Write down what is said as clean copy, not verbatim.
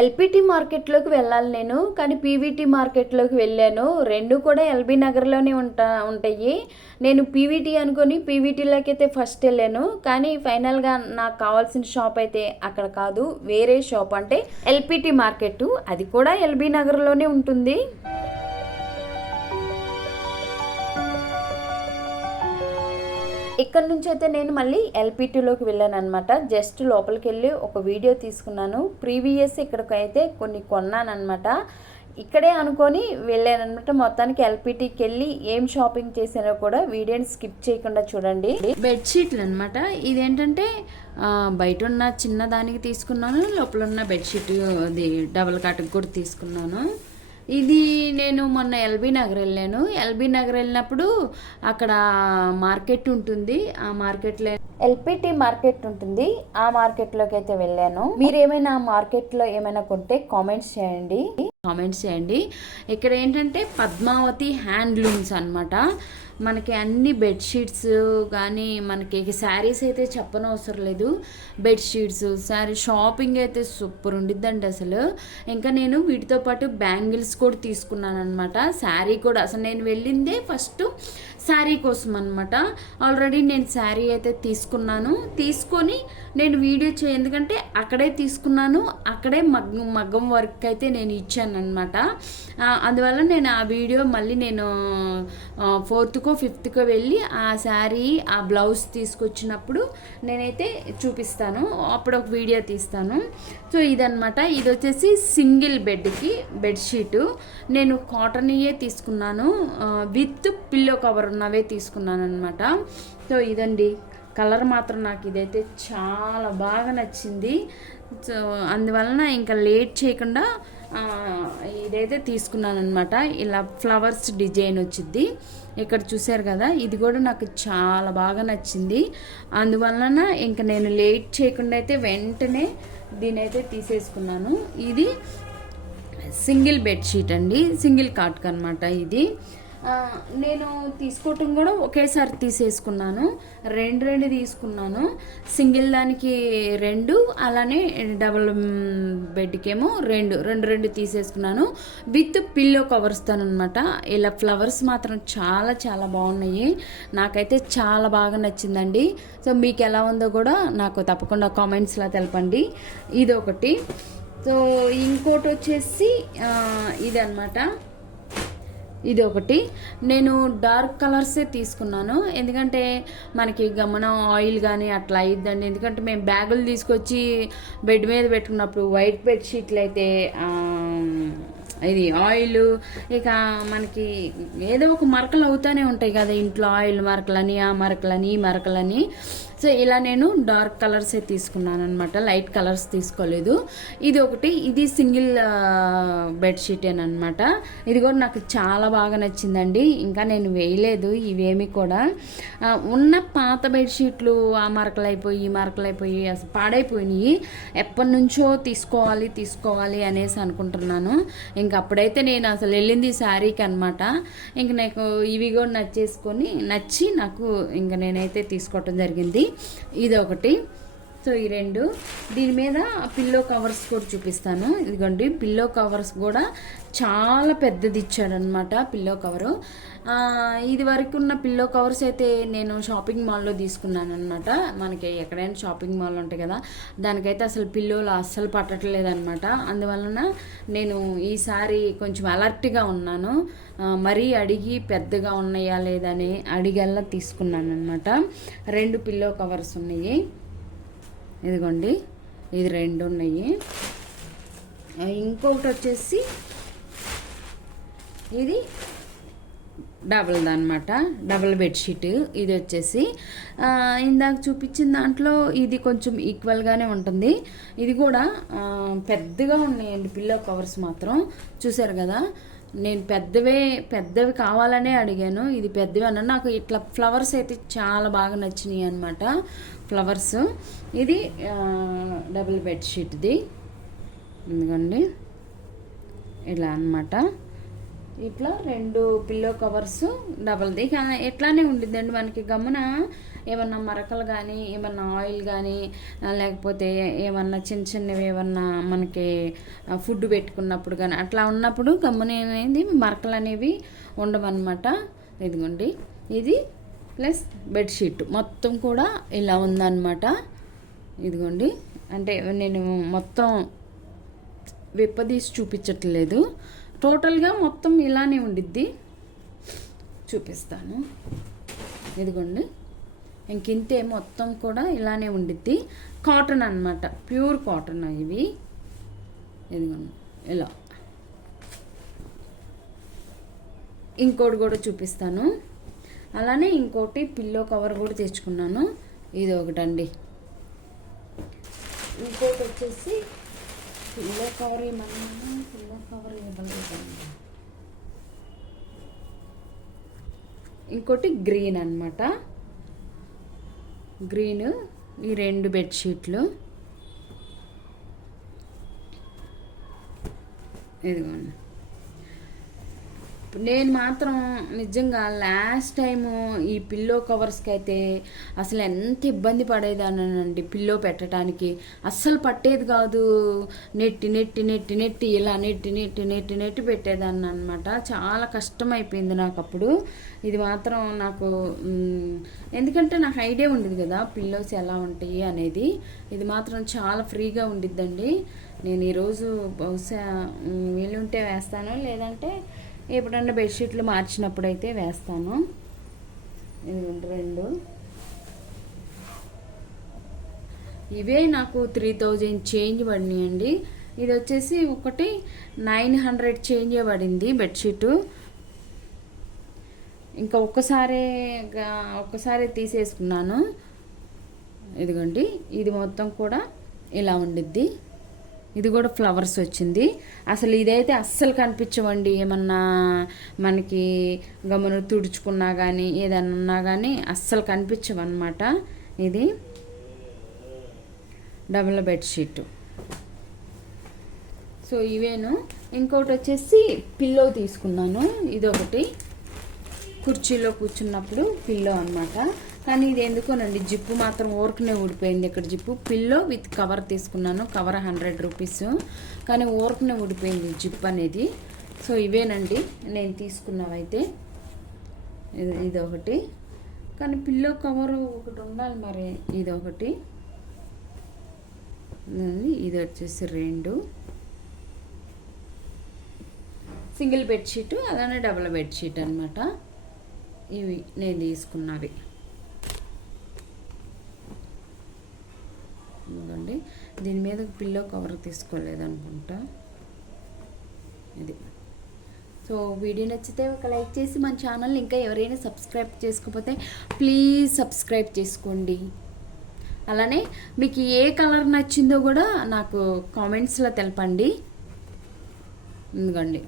LPT మార్కెట్లోకి వెళ్ళాలి నేను, కానీ పీవీటీ మార్కెట్లోకి వెళ్ళాను. రెండు కూడా ఎల్బీ నగర్లోనే ఉంటాయి. నేను పీవీటీ అనుకొని పీవీటీలోకి అయితే ఫస్ట్ వెళ్ళాను, కానీ ఫైనల్గా నాకు కావాల్సిన షాప్ అయితే అక్కడ కాదు, వేరే షాప్. అంటే ఎల్పిటి మార్కెట్, అది కూడా ఎల్బీ నగర్లోనే ఉంటుంది. ఇక్కడ నుంచి అయితే నేను మళ్ళీ ఎల్పిటీలోకి వెళ్ళాను అనమాట. జస్ట్ లోపలికి వెళ్ళి ఒక వీడియో తీసుకున్నాను. ప్రీవియస్ ఇక్కడికి అయితే కొన్ని కొన్నాను అనమాట. ఇక్కడే అనుకొని వెళ్ళాను అనమాట. మొత్తానికి ఎల్పిటీకి వెళ్ళి ఏం షాపింగ్ చేసానో కూడా వీడియోని స్కిప్ చేయకుండా చూడండి. బెడ్షీట్లు అనమాట. ఇదేంటంటే బయట ఉన్న చిన్న దానికి తీసుకున్నాను, లోపల ఉన్న బెడ్షీట్ అది డబల్ కాటుకు కూడా తీసుకున్నాను. ఇది నేను మొన్న ఎల్బీ నగర్ వెళ్ళాను. ఎల్బీ నగర్ వెళ్ళినప్పుడు అక్కడ మార్కెట్ ఉంటుంది. ఆ మార్కెట్లో ఎల్పిటి మార్కెట్ ఉంటుంది. ఆ మార్కెట్లోకి అయితే వెళ్ళాను. మీరేమైనా ఆ మార్కెట్లో ఏమైనా కొంటే కామెంట్స్ చేయండి. ఇక్కడ ఏంటంటే పద్మావతి హ్యాండ్లూమ్స్ అనమాట. మనకి అన్ని బెడ్షీట్స్ కానీ మనకి శారీస్ అయితే చెప్పనవసరం లేదు. బెడ్షీట్స్, శారీ, షాపింగ్ అయితే సూపర్ ఉండిద్దండి అసలు. ఇంకా నేను వీటితో పాటు బ్యాంగిల్స్ కూడా తీసుకున్నాను అనమాట. శారీ కూడా అసలు నేను వెళ్ళిందే ఫస్ట్ శారీ కోసం అనమాట. ఆల్రెడీ నేను శారీ అయితే తీసుకొని నేను వీడియో ఎందుకంటే అక్కడే తీసుకున్నాను, అక్కడే మగ్గం వర్క్ అయితే నేను ఇచ్చాను అనమాట. అందువల్ల నేను ఆ వీడియో మళ్ళీ నేను 4th-కో 5th-కో వెళ్ళి ఆ శారీ ఆ బ్లౌజ్ తీసుకొచ్చినప్పుడు నేనైతే చూపిస్తాను, అప్పుడు ఒక వీడియో తీస్తాను. సో ఇదనమాట. ఇది వచ్చేసి సింగిల్ బెడ్షీటు. నేను కాటన్యే తీసుకున్నాను, విత్ పిల్లో కవర్ ఉన్నవే తీసుకున్నాను అనమాట. సో ఇదండి, కలర్ మాత్రం నాకు ఇదైతే చాలా బాగా నచ్చింది. సో అందువలన ఇంకా లేట్ చేయకుండా ఇదైతే తీసుకున్నాను అనమాట. ఇలా ఫ్లవర్స్ డిజైన్ వచ్చింది ఇక్కడ చూసారు కదా, ఇది కూడా నాకు చాలా బాగా నచ్చింది. అందువలన ఇంకా నేను లేట్ చేయకుండా అయితే వెంటనే దీని అయితే తీసేసుకున్నాను. ఇది సింగిల్ బెడ్షీట్ అండి, సింగిల్ కాట్ అనమాట. ఇది నేను తీసుకోవటం కూడా ఒకేసారి తీసేసుకున్నాను, రెండు తీసుకున్నాను. సింగిల్ దానికి 2, అలానే డబుల్ బెడ్కేమో రెండు తీసేసుకున్నాను విత్ పిల్లో కవర్స్ అనమాట. ఇలా ఫ్లవర్స్ మాత్రం చాలా చాలా బాగున్నాయి, నాకైతే చాలా బాగా నచ్చిందండి. సో మీకు ఎలా ఉందో కూడా నాకు తప్పకుండా కామెంట్స్లో తెలపండి. ఇది ఒకటి. సో ఇంకోటి వచ్చేసి ఇది అనమాట. ఇది ఒకటి. నేను డార్క్ కలర్సే తీసుకున్నాను, ఎందుకంటే మనకి గమనం ఆయిల్ కానీ అట్లా అయ్యిద్దండి. ఎందుకంటే మేము బ్యాగులు తీసుకొచ్చి బెడ్ మీద పెట్టుకున్నప్పుడు వైట్ బెడ్షీట్లు అయితే ఇది ఆయిల్, ఇక మనకి ఏదో ఒక మరకలు అవుతూనే ఉంటాయి కదా ఇంట్లో, ఆయిల్ మరకలని, ఆ మరకలని, ఈ మరకలని. సో ఇలా నేను డార్క్ కలర్సే తీసుకున్నాను అనమాట, లైట్ కలర్స్ తీసుకోలేదు. ఇది ఒకటి. ఇది సింగిల్ బెడ్షీటేనమాట. ఇది కూడా నాకు చాలా బాగా నచ్చిందండి. ఇంకా నేను వేయలేదు ఇవేమి కూడా. ఉన్న పాత బెడ్షీట్లు ఆ మరకలైపోయి అసలు పాడైపోయినాయి. ఎప్పటి నుంచో తీసుకోవాలి అనేసి అనుకుంటున్నాను. ఇంక అప్పుడైతే నేను అసలు వెళ్ళింది శారీకి అనమాట. ఇంక నాకు ఇవి కూడా నచ్చి నాకు ఇంక నేనైతే తీసుకోవటం జరిగింది. ఇది ఒకటి. సో ఈ 2. దీని మీద పిల్లో కవర్స్ కూడా చూపిస్తాను. ఇదిగోండి, పిల్లో కవర్స్ కూడా చాలా పెద్దది ఇచ్చాడనమాట పిల్లో కవరు. ఇది వరకు ఉన్న పిల్లో కవర్స్ అయితే నేను షాపింగ్ మాల్లో తీసుకున్నాను అనమాట. మనకి ఎక్కడైనా షాపింగ్ మాల్ ఉంటాయి కదా, దానికైతే అసలు పిల్లోలు అస్సలు పట్టట్లేదు అనమాట. అందువలన నేను ఈసారి కొంచెం అలర్ట్గా ఉన్నాను, మరీ అడిగి పెద్దగా ఉన్నాయా లేదని అడిగల్లా తీసుకున్నాను అనమాట. 2 పిల్లో కవర్స్ ఉన్నాయి. ఇదిగోండి, ఇది 2 ఉన్నాయి. ఇంకొకటి వచ్చేసి ఇది డబుల్ బెడ్షీట్. ఇది వచ్చేసి ఇందాక చూపించిన దాంట్లో ఇది కొంచెం ఈక్వల్గానే ఉంటుంది. ఇది కూడా పెద్దగా ఉన్నాయండి పిల్లో కవర్స్ మాత్రం. చూసారు కదా, నేను పెద్దవి కావాలనే అడిగాను. ఇది పెద్దవి అన్న, నాకు ఇట్లా ఫ్లవర్స్ అయితే చాలా బాగా నచ్చినాయి అనమాట, ఫ్లవర్స్. ఇది డబుల్ బెడ్షీట్ది. ఎందుకండి ఇలా అనమాట. ఇట్లా 2 పిల్లో కవర్స్ డబల్ది. కానీ ఎట్లానే ఉండిద్దండి మనకి గమ్మున ఏమన్నా మరకలు కానీ ఏమన్నా ఆయిల్ కానీ లేకపోతే ఏమన్నా చిన్న చిన్నవి ఏమన్నా మనకి ఫుడ్ పెట్టుకున్నప్పుడు కానీ అట్లా ఉన్నప్పుడు గమ్మున అనేది మరకలు అనేవి ఉండవన్నమాట. ఇదిగోండి, ఇది ప్లస్ బెడ్షీట్ మొత్తం కూడా ఇలా ఉందన్నమాట. ఇదిగోండి, అంటే నేను మొత్తం విప్పదీసి చూపించట్లేదు, టోటల్గా మొత్తం ఇలానే ఉండిద్ది. చూపిస్తాను. ఇదిగోండి, ఇంకింతే మొత్తం కూడా ఇలానే ఉండిద్ది. కాటన్ అన్నమాట, ప్యూర్ కాటన్ ఇవి. ఇదిగోండి ఇలా. ఇంకోటి కూడా చూపిస్తాను. అలానే ఇంకోటి పిల్లో కవర్ కూడా తెచ్చుకున్నాను. ఇది ఒకటండి. ఇంకోటి వచ్చేసి పిల్లో కవర్ ఇవ్వలేదండి. ఇంకోటి గ్రీన్ అన్నమాట. గ్రీన్ ఈ 2 బెడ్షీట్లు. ఇదిగోండి, నేను మాత్రం నిజంగా లాస్ట్ టైము ఈ పిల్లో కవర్స్కి అయితే అసలు ఎంత ఇబ్బంది పడేదానండి. పిల్లో పెట్టడానికి అస్సలు పట్టేది కాదు. నెట్టి నెట్టి నెట్టి నెట్టి ఇలా నెట్టి నెట్టి నెట్టి నెట్టి పెట్టేదాన్ని అనమాట. చాలా కష్టం అయిపోయింది నాకు అప్పుడు. ఇది మాత్రం నాకు ఎందుకంటే నాకు ఐడియా ఉండేది కదా పిల్లోస్ ఎలా ఉంటాయి అనేది. ఇది మాత్రం చాలా ఫ్రీగా ఉండిద్దండి. నేను ఈరోజు బహుశా వీలుంటే వేస్తాను, లేదంటే ఎప్పుడన్నా బెడ్షీట్లు మార్చినప్పుడు అయితే వేస్తాను. ఇది 2 ఇవే నాకు 3000 చేంజ్ పడినాయండి. ఇది వచ్చేసి ఒకటి 900 చేంజ్ పడింది బెడ్షీటు. ఇంకా ఒక్కసారి తీసేసుకున్నాను. ఇదిగోండి, ఇది మొత్తం కూడా ఇలా ఉండిద్ది. ఇది కూడా ఫ్లవర్స్ వచ్చింది. అసలు ఇదైతే అస్సలు కనిపించవండి. ఏమన్నా మనకి గమను తుడుచుకున్నా కానీ ఏదన్నా కానీ అస్సలు కనిపించవన్నమాట. ఇది డబుల్ బెడ్షీట్. సో ఇవేను. ఇంకోటి వచ్చేసి పిల్లో తీసుకున్నాను. ఇదొకటి కుర్చీలో కూర్చున్నప్పుడు పిల్లో అన్నమాట. కానీ ఇది ఎందుకోనండి జిప్పు మాత్రం ఊరికనే ఊడిపోయింది. ఇక్కడ జిప్పు. పిల్లో విత్ కవర్ తీసుకున్నాను. కవర్ 100 రూపీస్, కానీ ఊరికనే ఊడిపోయింది జిప్ అనేది. సో ఇవేనండి నేను తీసుకున్నవైతే. ఇది ఒకటి, కానీ పిల్లో కవర్ ఒకటి ఉండాలి మరి. ఇది ఒకటి, ఇది వచ్చేసి 2 సింగిల్ బెడ్షీట్, అలానే డబుల్ బెడ్షీట్ అనమాట. ఇవి నేను తీసుకున్నవి. ఇదిగోండి, దీని మీద పిల్లో కవర్ తీసుకోలేదనుకుంటా. ఇది. సో వీడియో నచ్చితే ఒక లైక్ చేసి మన ఛానల్ ఇంకా ఎవరైనా సబ్స్క్రైబ్ చేసుకోకపోతే ప్లీజ్ సబ్స్క్రైబ్ చేసుకోండి. అలానే మీకు ఏ కలర్ నచ్చిందో కూడా నాకు కామెంట్స్లో తెలపండి. ఇదిగోండి,